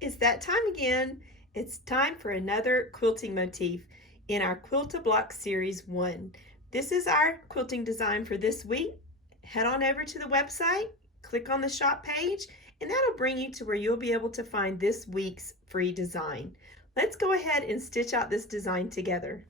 It's that time again. It's time for another quilting motif in our Quilt-A-Block Series 1. This is our quilting design for this week. Head on over to the website, click on the shop page, and that'll bring you to where you'll be able to find this week's free design. Let's go ahead and stitch out this design together.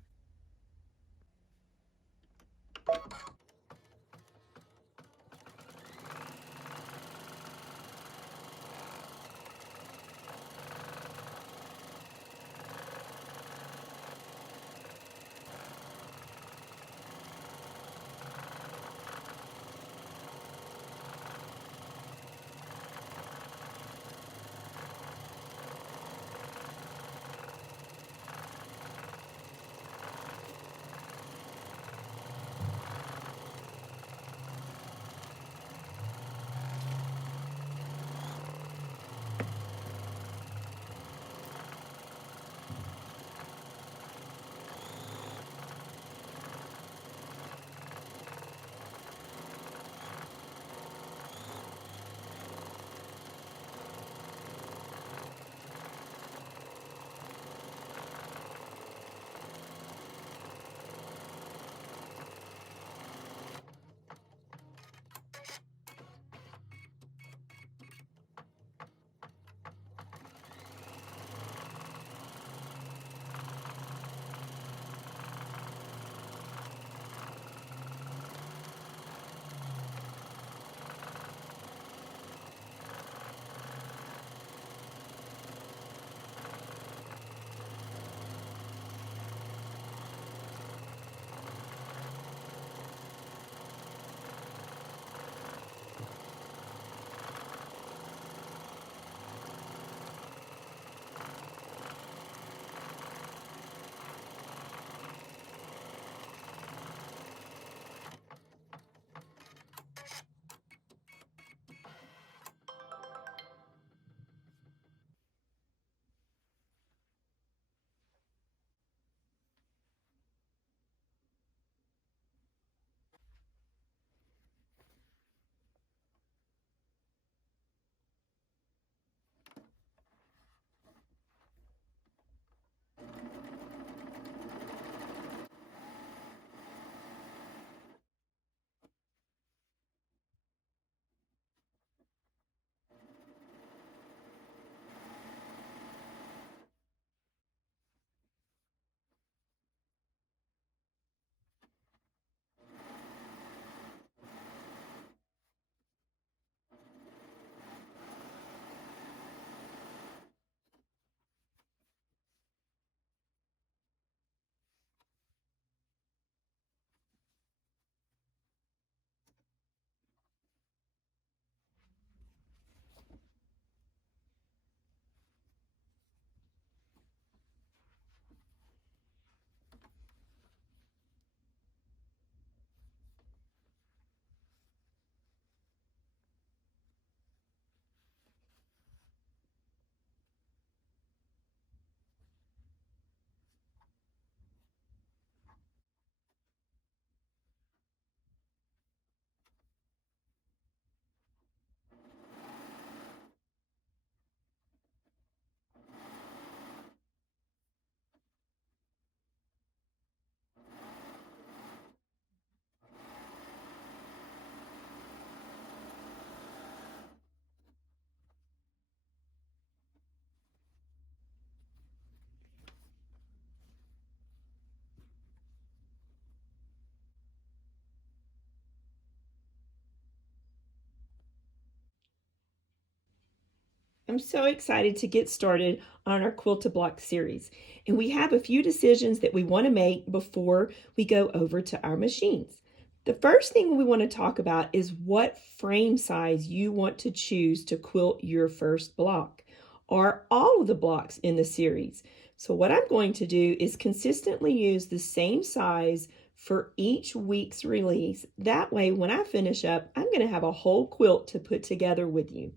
I'm so excited to get started on our Quilt-A-Block series. And we have a few decisions that we want to make before we go over to our machines. The first thing we want to talk about is what frame size you want to choose to quilt your first block, or all of the blocks in the series. So what I'm going to do is consistently use the same size for each week's release. That way, when I finish up, I'm going to have a whole quilt to put together with you.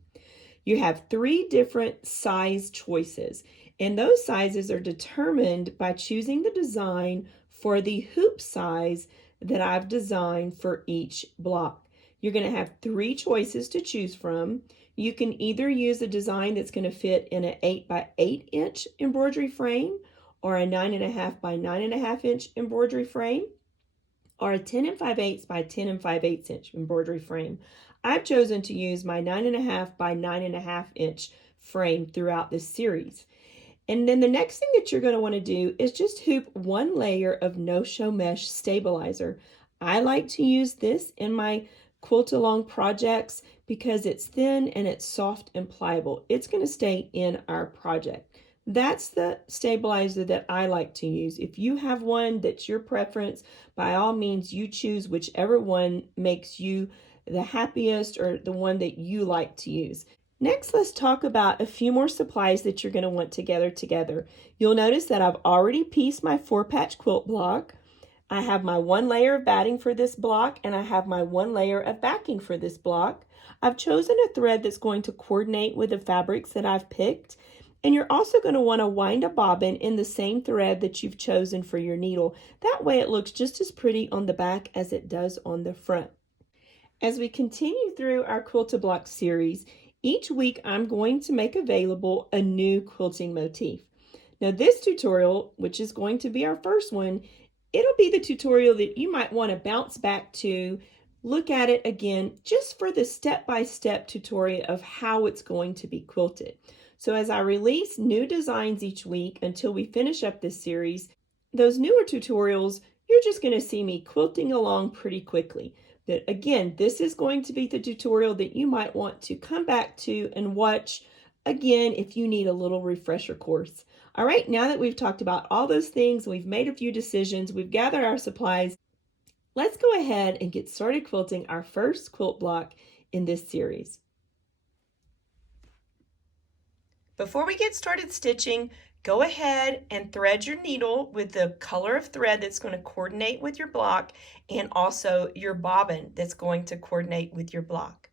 You have 3 different size choices, and those sizes are determined by choosing the design for the hoop size that I've designed for each block. You're going to have 3 choices to choose from. You can either use a design that's going to fit in an 8 by 8 inch embroidery frame, or a 9.5 by 9.5 inch embroidery frame, or a 10 5/8 by 10 5/8 inch embroidery frame. I've chosen to use my 9.5 by 9.5 inch frame throughout this series. And then the next thing that you're going to want to do is just hoop 1 layer of no-show mesh stabilizer. I like to use this in my quilt along projects because it's thin and it's soft and pliable. It's going to stay in our project. That's the stabilizer that I like to use. If you have one that's your preference, by all means you choose whichever one makes you the happiest or the one that you like to use. Next, let's talk about a few more supplies that you're going to want to gather together. You'll notice that I've already pieced my 4-patch quilt block. I have my 1 layer of batting for this block, and I have my 1 layer of backing for this block. I've chosen a thread that's going to coordinate with the fabrics that I've picked. And you're also going to want to wind a bobbin in the same thread that you've chosen for your needle. That way it looks just as pretty on the back as it does on the front. As we continue through our Quilt-A-Block series, each week I'm going to make available a new quilting motif. Now this tutorial, which is going to be our first one, it'll be the tutorial that you might want to bounce back to, look at it again, just for the step-by-step tutorial of how it's going to be quilted. So as I release new designs each week until we finish up this series, those newer tutorials, you're just going to see me quilting along pretty quickly. But again, this is going to be the tutorial that you might want to come back to and watch again if you need a little refresher course. All right, now that we've talked about all those things, we've made a few decisions, we've gathered our supplies, let's go ahead and get started quilting our first quilt block in this series. Before we get started stitching, go ahead and thread your needle with the color of thread that's going to coordinate with your block, and also your bobbin that's going to coordinate with your block.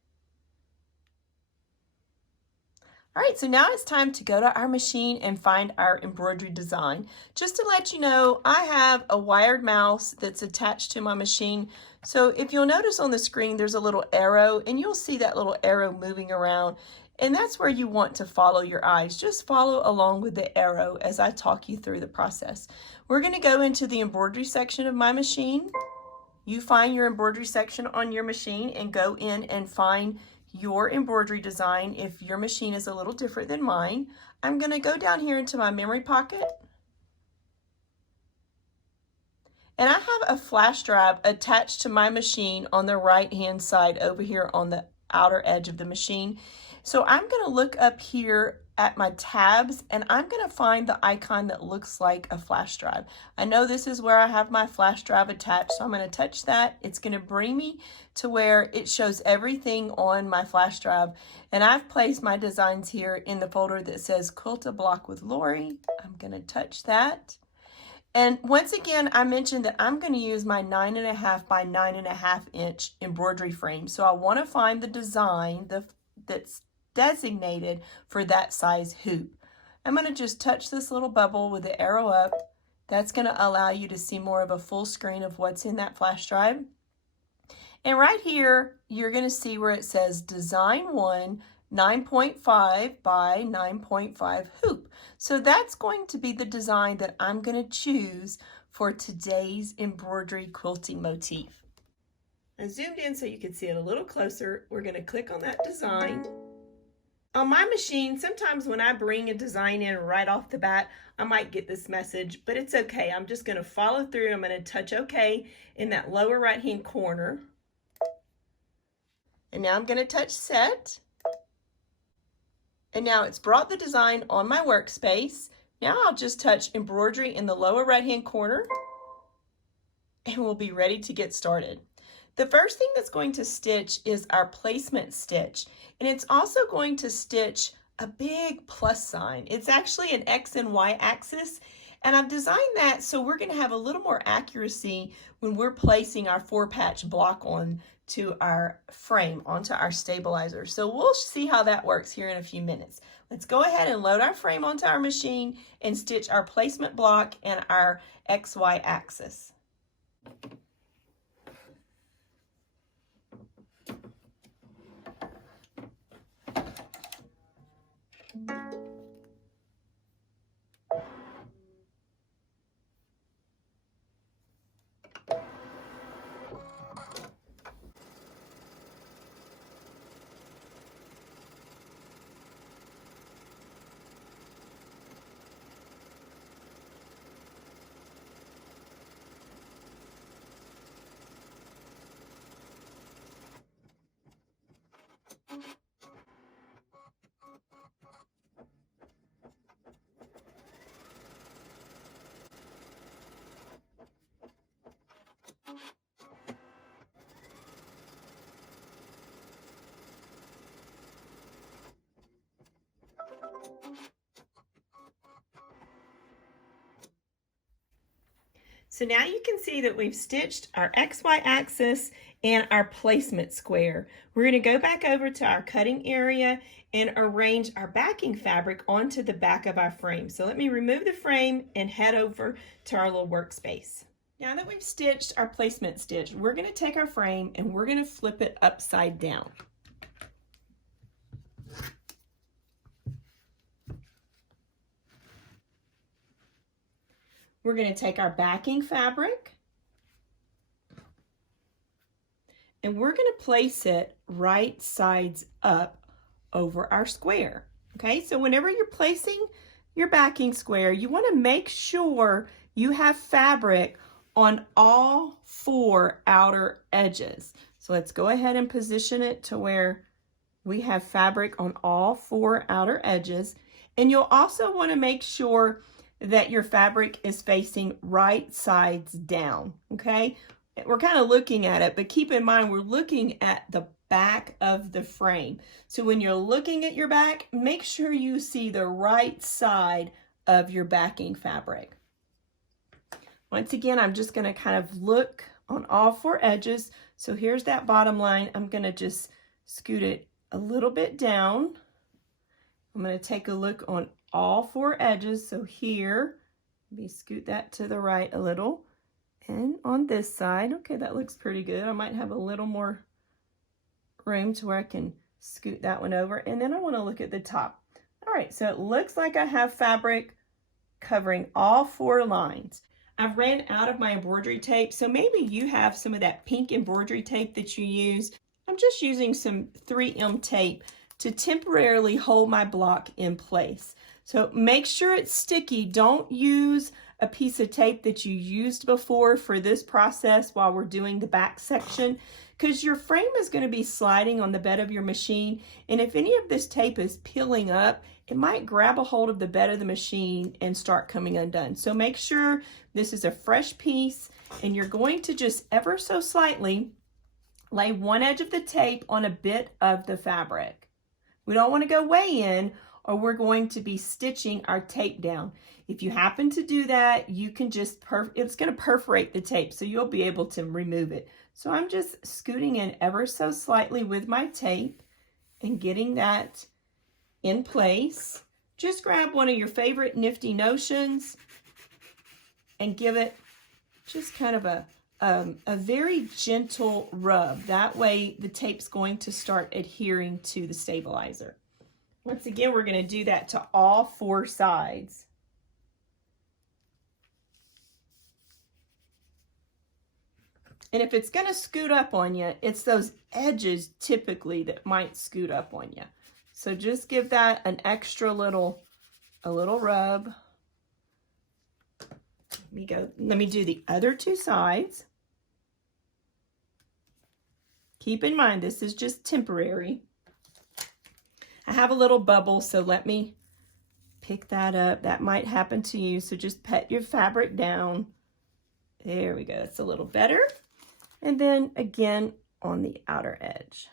All right, so now it's time to go to our machine and find our embroidery design. Just to let you know, I have a wired mouse that's attached to my machine. So if you'll notice on the screen, there's a little arrow, and you'll see that little arrow moving around. And that's where you want to follow your eyes. Just follow along with the arrow as I talk you through the process. We're going to go into the embroidery section of my machine. You find your embroidery section on your machine and go in and find your embroidery design if your machine is a little different than mine. I'm going to go down here into my memory pocket. And I have a flash drive attached to my machine on the right hand side over here on the outer edge of the machine. So I'm going to look up here at my tabs, and I'm going to find the icon that looks like a flash drive. I know this is where I have my flash drive attached, so I'm going to touch that. It's going to bring me to where it shows everything on my flash drive. And I've placed my designs here in the folder that says Quilt-A-Block with Lori. I'm going to touch that. And once again, I mentioned that I'm going to use my 9.5 by 9.5 inch embroidery frame. So I want to find the design that's designated for that size hoop. I'm going to just touch this little bubble with the arrow up. That's going to allow you to see more of a full screen of what's in that flash drive. And right here, you're going to see where it says Design 1 9.5 by 9.5 hoop. So that's going to be the design that I'm going to choose for today's embroidery quilting motif. I zoomed in so you can see it a little closer. We're going to click on that design. On my machine, sometimes when I bring a design in right off the bat, I might get this message, but it's okay. I'm just going to follow through. I'm going to touch OK in that lower right-hand corner. And now I'm going to touch Set. And now it's brought the design on my workspace. Now I'll just touch Embroidery in the lower right-hand corner, and we'll be ready to get started. The first thing that's going to stitch is our placement stitch, and it's also going to stitch a big plus sign. It's actually an X and Y axis, and I've designed that so we're going to have a little more accuracy when we're placing our 4-patch block on to our frame, onto our stabilizer. So we'll see how that works here in a few minutes. Let's go ahead and load our frame onto our machine and stitch our placement block and our XY axis. So now you can see that we've stitched our XY axis and our placement square. We're going to go back over to our cutting area and arrange our backing fabric onto the back of our frame. So let me remove the frame and head over to our little workspace. Now that we've stitched our placement stitch, we're going to take our frame and we're going to flip it upside down. We're going to take our backing fabric and we're going to place it right sides up over our square. Okay, so whenever you're placing your backing square, you want to make sure you have fabric on all 4 outer edges. So let's go ahead and position it to where we have fabric on all 4 outer edges. And you'll also want to make sure that your fabric is facing right sides down, okay? We're kind of looking at it, but keep in mind we're looking at the back of the frame. So when you're looking at your back, make sure you see the right side of your backing fabric. Once again, I'm just going to kind of look on all 4 edges. So here's that bottom line. I'm going to just scoot it a little bit down. I'm going to take a look on all 4 edges. So here, maybe scoot that to the right a little. And on this side, okay, that looks pretty good. I might have a little more room to where I can scoot that one over. And then I want to look at the top. All right, so it looks like I have fabric covering all 4 lines. I've ran out of my embroidery tape, so maybe you have some of that pink embroidery tape that you use. I'm just using some 3M tape to temporarily hold my block in place. So make sure it's sticky. Don't use a piece of tape that you used before for this process while we're doing the back section, because your frame is going to be sliding on the bed of your machine, and if any of this tape is peeling up, it might grab a hold of the bed of the machine and start coming undone. So make sure this is a fresh piece, and you're going to just ever so slightly lay one edge of the tape on a bit of the fabric. We don't want to go way in, or we're going to be stitching our tape down. If you happen to do that, you can just, it's going to perforate the tape, so you'll be able to remove it. So I'm just scooting in ever so slightly with my tape and getting that in place. Just grab one of your favorite nifty notions and give it just kind of a very gentle rub. That way the tape's going to start adhering to the stabilizer. Once again, we're going to do that to all 4 sides. And if it's going to scoot up on you, it's those edges typically that might scoot up on you. So just give that an extra little, a little rub. Let me do the other 2 sides. Keep in mind, this is just temporary. I have a little bubble, so let me pick that up. That might happen to you, so just pet your fabric down. There we go, that's a little better. And then again on the outer edge.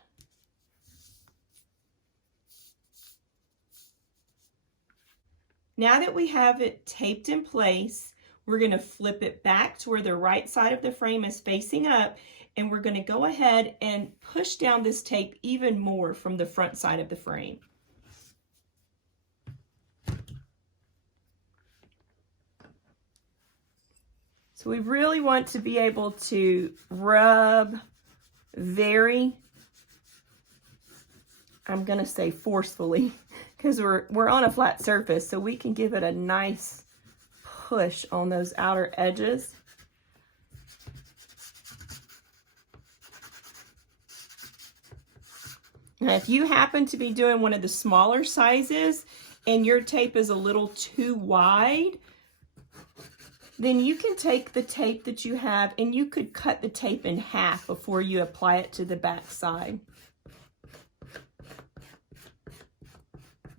Now that we have it taped in place, we're going to flip it back to where the right side of the frame is facing up, and we're going to go ahead and push down this tape even more from the front side of the frame. So we really want to be able to rub very, I'm going to say forcefully, because we're on a flat surface, so we can give it a nice push on those outer edges. Now, if you happen to be doing one of the smaller sizes and your tape is a little too wide, then you can take the tape that you have and you could cut the tape in half before you apply it to the back side.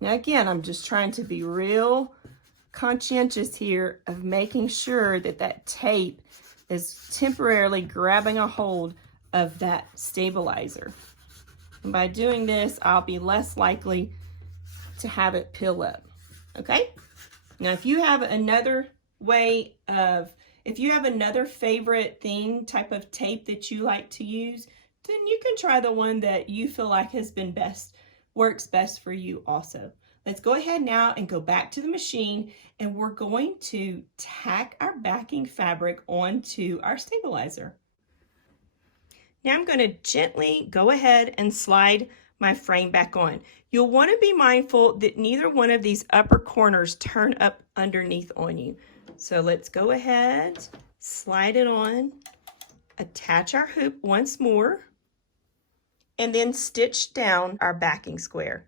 Now again, I'm just trying to be real conscientious here of making sure that that tape is temporarily grabbing a hold of that stabilizer. And by doing this, I'll be less likely to have it peel up. Okay? Now if you have another way of If you have another favorite type of tape that you like to use, then you can try the one that you feel like works best for you also. Let's go ahead now and go back to the machine, and we're going to tack our backing fabric onto our stabilizer. Now I'm going to gently go ahead and slide my frame back on. You'll want to be mindful that neither one of these upper corners turn up underneath on you. So let's go ahead, slide it on, attach our hoop once more, and then stitch down our backing square.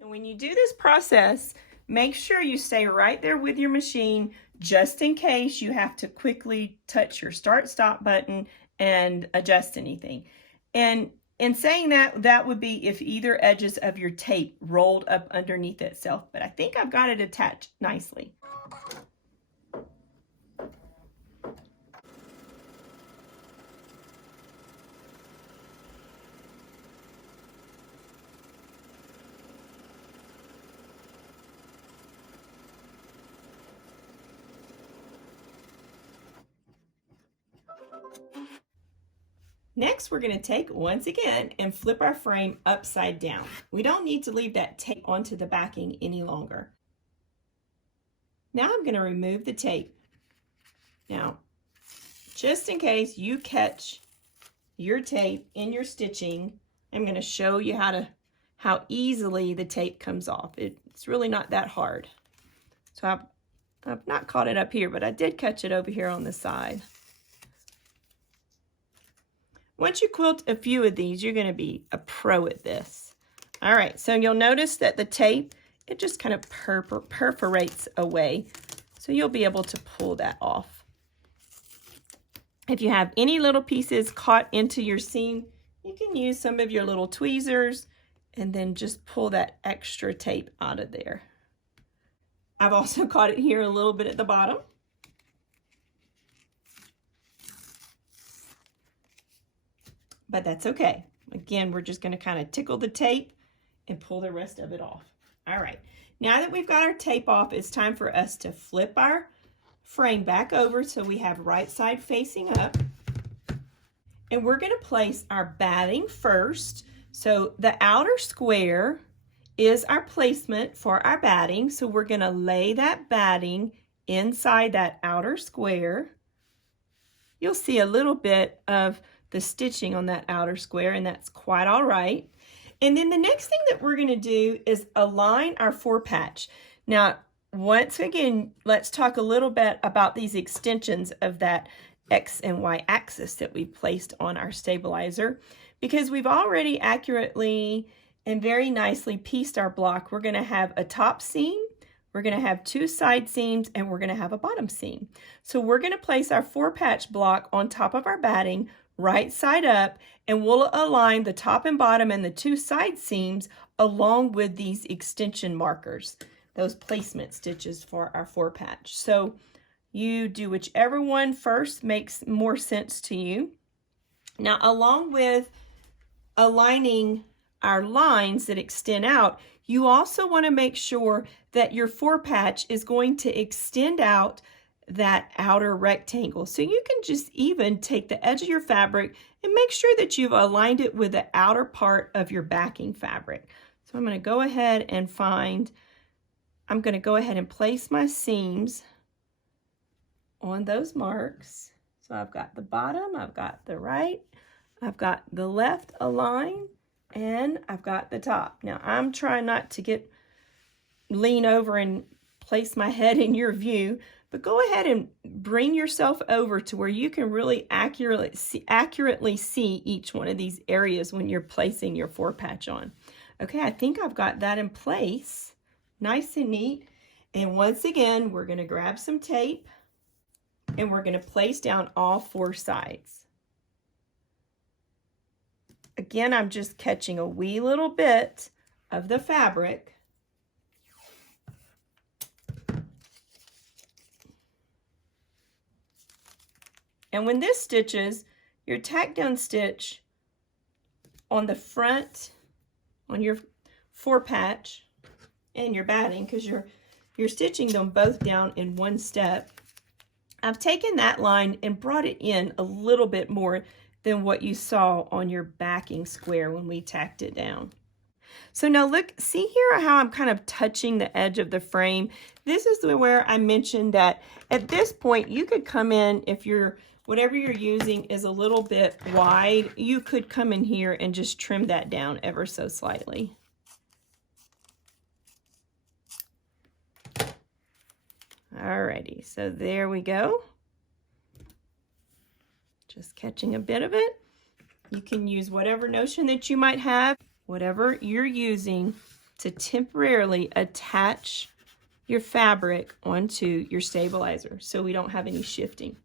And when you do this process, make sure you stay right there with your machine just in case you have to quickly touch your start-stop button and adjust anything. And in saying that, that would be if either edges of your tape rolled up underneath itself, but I think I've got it attached nicely. Next, we're going to take, once again, and flip our frame upside down. We don't need to leave that tape onto the backing any longer. Now I'm going to remove the tape. Now, just in case you catch your tape in your stitching, I'm going to show you how easily the tape comes off. It's really not that hard. So I've not caught it up here, but I did catch it over here on the side. Once you quilt a few of these, you're going to be a pro at this. All right, so you'll notice that the tape, it just kind of perforates away. So you'll be able to pull that off. If you have any little pieces caught into your seam, you can use some of your little tweezers and then just pull that extra tape out of there. I've also caught it here a little bit at the bottom. But that's okay. Again, we're just going to kind of tickle the tape and pull the rest of it off. All right, now that we've got our tape off, it's time for us to flip our frame back over so we have right side facing up. And we're going to place our batting first. So the outer square is our placement for our batting. So we're going to lay that batting inside that outer square. You'll see a little bit of the stitching on that outer square, and that's quite all right. And then the next thing that we're going to do is align our four-patch. Now, once again, let's talk a little bit about these extensions of that X and Y axis that we placed on our stabilizer, because we've already accurately and very nicely pieced our block. We're going to have a top seam, we're going to have two side seams, and we're going to have a bottom seam. So we're going to place our four-patch block on top of our batting, right side up, and we'll align the top and bottom and the two side seams along with these extension markers, those placement stitches for our four patch. So you do whichever one first makes more sense to you. Now, along with aligning our lines that extend out, you also want to make sure that your four patch is going to extend out that outer rectangle. So you can just even take the edge of your fabric and make sure that you've aligned it with the outer part of your backing fabric. So I'm going to go ahead and place my seams on those marks. So I've got the bottom, I've got the right, I've got the left aligned, and I've got the top. Now I'm trying not to lean over and place my head in your view, but go ahead and bring yourself over to where you can really accurately see each one of these areas when you're placing your four patch on. Okay, I think I've got that in place, nice and neat. And once again, we're going to grab some tape and we're going to place down all four sides. Again, I'm just catching a wee little bit of the fabric. And when this stitches, your tack down stitch on the front, on your four patch and your batting, because you're stitching them both down in one step. I've taken that line and brought it in a little bit more than what you saw on your backing square when we tacked it down. So now look, see here how I'm kind of touching the edge of the frame. This is where I mentioned that at this point you could come in, if whatever you're using is a little bit wide, you could come in here and just trim that down ever so slightly. Alrighty, so there we go. Just catching a bit of it. You can use whatever notion that you might have, whatever you're using to temporarily attach your fabric onto your stabilizer so we don't have any shifting.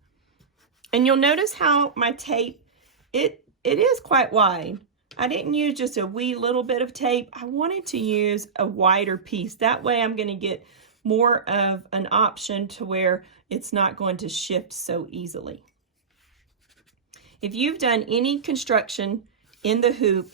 And you'll notice how my tape, it is quite wide. I didn't use just a wee little bit of tape. I wanted to use a wider piece. That way I'm going to get more of an option to where it's not going to shift so easily. If you've done any construction in the hoop,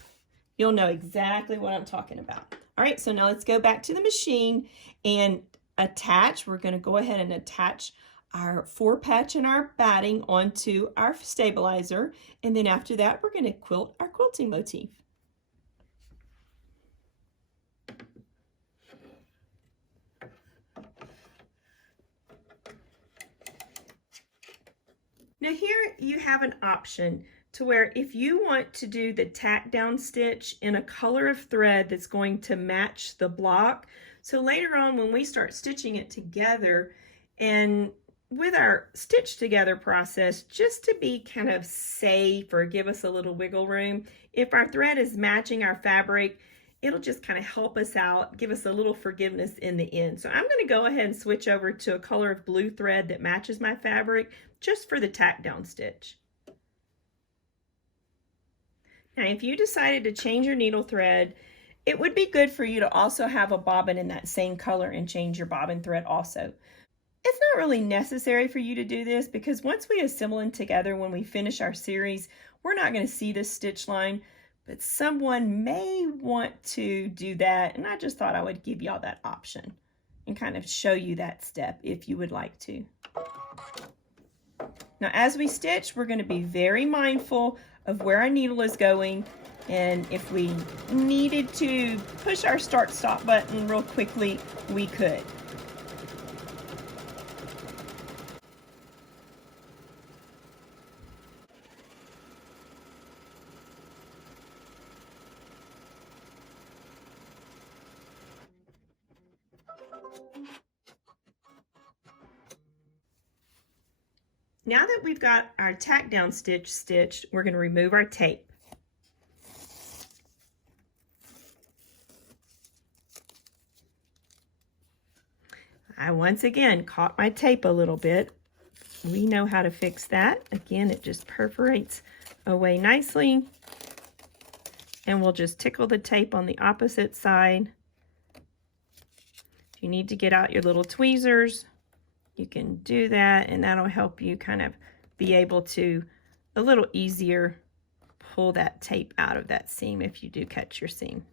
you'll know exactly what I'm talking about. All right, so now let's go back to the machine and attach. We're going to go ahead and attach our 4-patch and our batting onto our stabilizer, and then after that we're going to quilt our quilting motif. Now here you have an option to where if you want to do the tack down stitch in a color of thread that's going to match the block, so later on when we start stitching it together and with our stitch together process, just to be kind of safe or give us a little wiggle room, if our thread is matching our fabric, it'll just kind of help us out, give us a little forgiveness in the end. So I'm going to go ahead and switch over to a color of blue thread that matches my fabric just for the tack down stitch. Now if you decided to change your needle thread, it would be good for you to also have a bobbin in that same color and change your bobbin thread also. It's not really necessary for you to do this because once we assemble them together, when we finish our series, we're not going to see this stitch line, but someone may want to do that, and I just thought I would give y'all that option and kind of show you that step if you would like to. Now as we stitch, we're going to be very mindful of where our needle is going, and if we needed to push our start stop button real quickly, we could. Now that we've got our tack down stitch stitched, we're going to remove our tape. I once again caught my tape a little bit. We know how to fix that. Again, it just perforates away nicely. And we'll just tickle the tape on the opposite side. If you need to get out your little tweezers, you can do that, and that'll help you kind of be able to a little easier pull that tape out of that seam if you do catch your seam.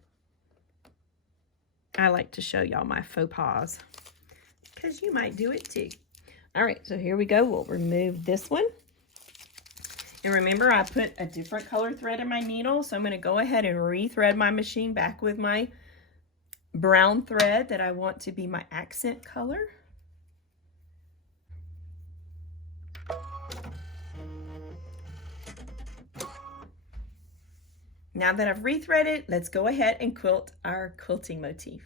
I like to show y'all my faux pas because you might do it too. All right, so here we go. We'll remove this one. And remember, I put a different color thread in my needle, so I'm going to go ahead and rethread my machine back with my brown thread that I want to be my accent color. Now that I've rethreaded, let's go ahead and quilt our quilting motif.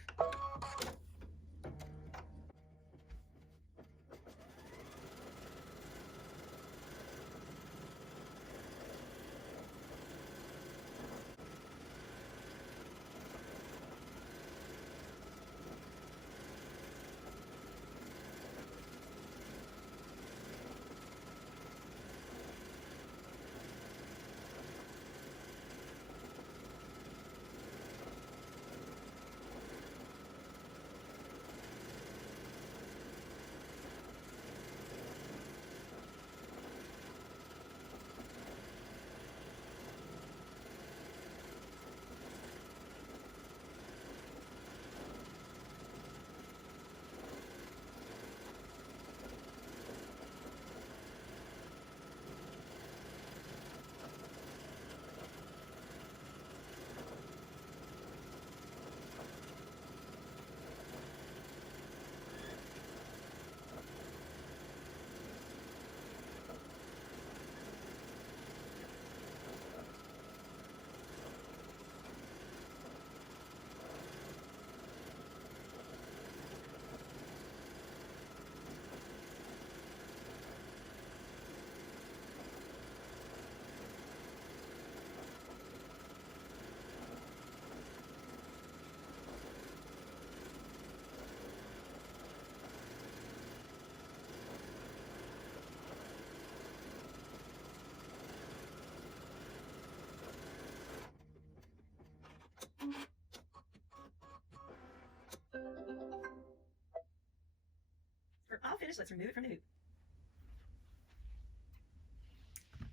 finished, let's remove it from the hoop.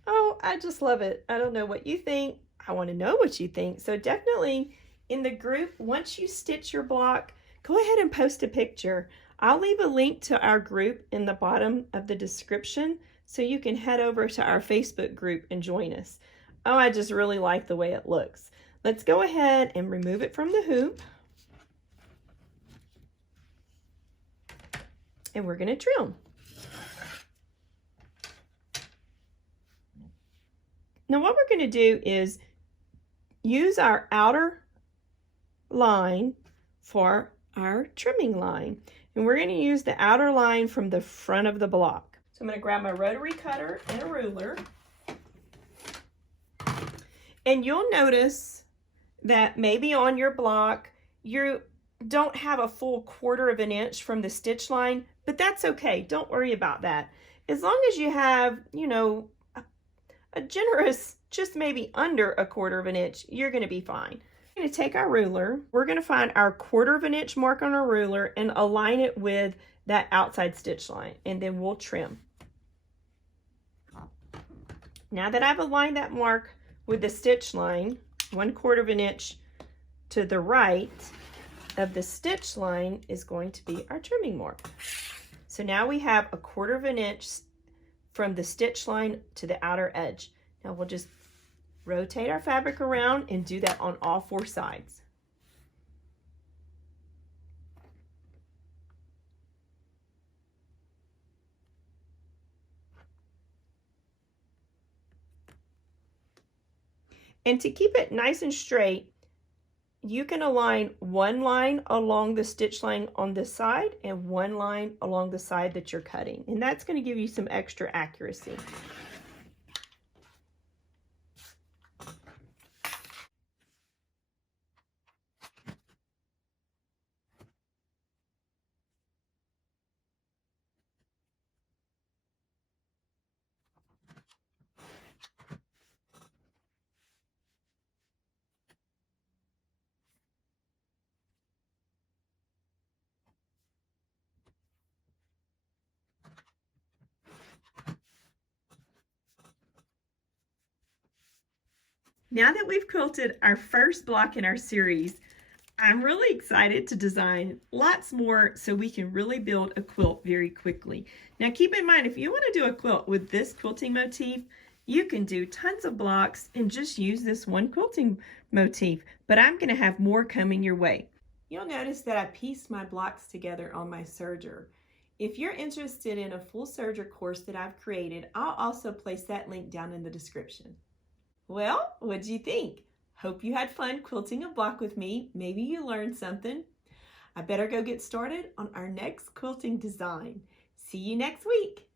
Oh, I just love it. I don't know what you think. I want to know what you think. So definitely in the group, once you stitch your block, go ahead and post a picture. I'll leave a link to our group in the bottom of the description so you can head over to our Facebook group and join us. Oh, I just really like the way it looks. Let's go ahead and remove it from the hoop. And we're going to trim. Now what we're going to do is use our outer line for our trimming line. And we're going to use the outer line from the front of the block. So I'm going to grab my rotary cutter and a ruler. And you'll notice that maybe on your block you don't have a full 1/4 of an inch from the stitch line, but that's okay. Don't worry about that. As long as you have, you know, a generous, just maybe under a 1/4 of an inch, you're going to be fine. We're going to take our ruler. We're going to find our 1/4 of an inch mark on our ruler and align it with that outside stitch line, and then we'll trim. Now that I've aligned that mark with the stitch line, 1/4 of an inch to the right of the stitch line is going to be our trimming mark. So now we have a 1/4 of an inch from the stitch line to the outer edge. Now we'll just rotate our fabric around and do that on all 4 sides. And to keep it nice and straight, you can align one line along the stitch line on this side and one line along the side that you're cutting. And that's going to give you some extra accuracy. Now that we've quilted our first block in our series, I'm really excited to design lots more so we can really build a quilt very quickly. Now keep in mind, if you want to do a quilt with this quilting motif, you can do tons of blocks and just use this one quilting motif, but I'm going to have more coming your way. You'll notice that I pieced my blocks together on my serger. If you're interested in a full serger course that I've created, I'll also place that link down in the description. Well, what'd you think? Hope you had fun quilting a block with me. Maybe you learned something. I better go get started on our next quilting design. See you next week.